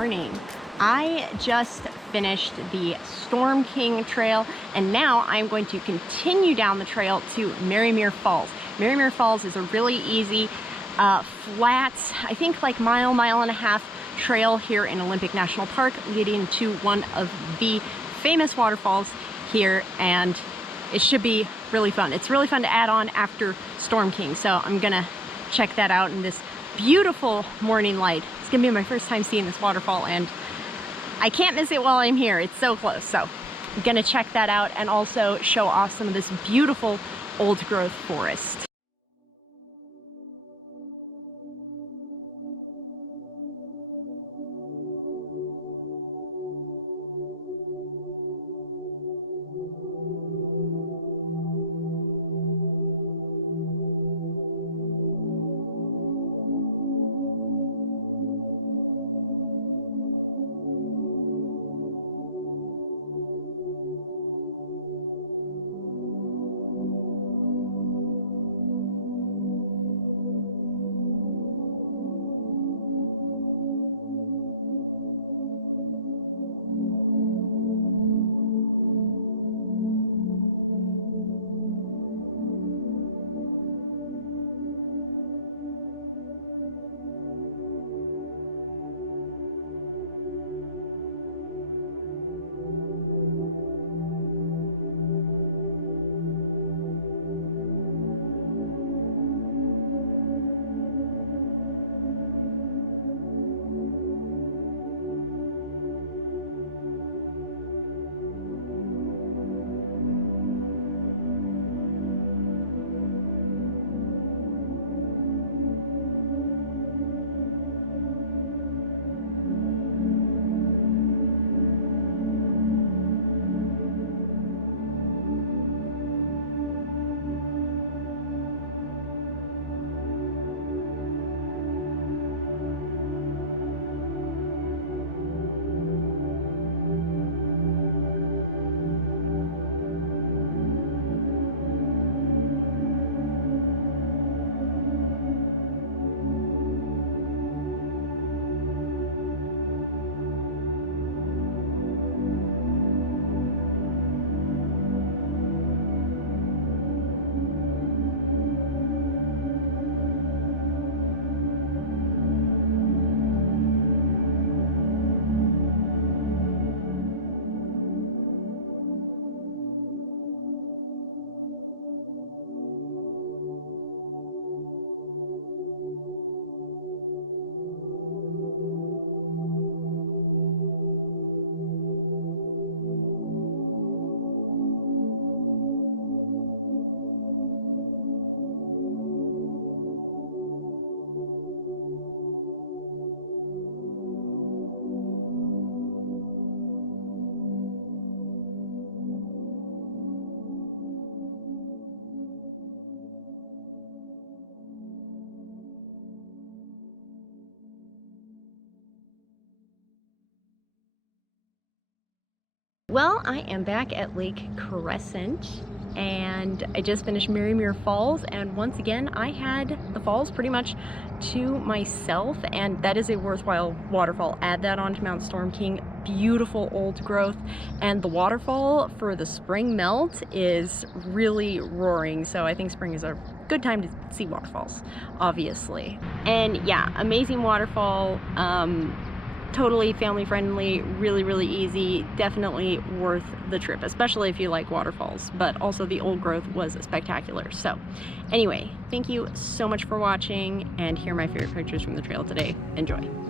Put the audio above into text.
morning. I just finished the Storm King Trail, and now I'm going to continue down the trail to Marymere Falls. Marymere Falls is a really easy, flat, I think like mile and a half trail here in Olympic National Park, leading to one of the famous waterfalls here, and it should be really fun. It's really fun to add on after Storm King, so I'm gonna check that out in this beautiful morning light. It's gonna be my first time seeing this waterfall, and I can't miss it while I'm here. It's so close. So I'm gonna check that out and also show off some of this beautiful old growth forest. Well, I am back at Lake Crescent, and I just finished Marymere Falls, and once again I had the falls pretty much to myself, and that is a worthwhile waterfall. Add that on to Mount Storm King, beautiful old growth, and the waterfall for the spring melt is really roaring, so I think spring is a good time to see waterfalls, obviously. And yeah, amazing waterfall. Totally family friendly, really easy, definitely worth the trip, especially if you like waterfalls, but also the old growth was spectacular. So anyway, thank you so much for watching, and here are my favorite pictures from the trail today. Enjoy.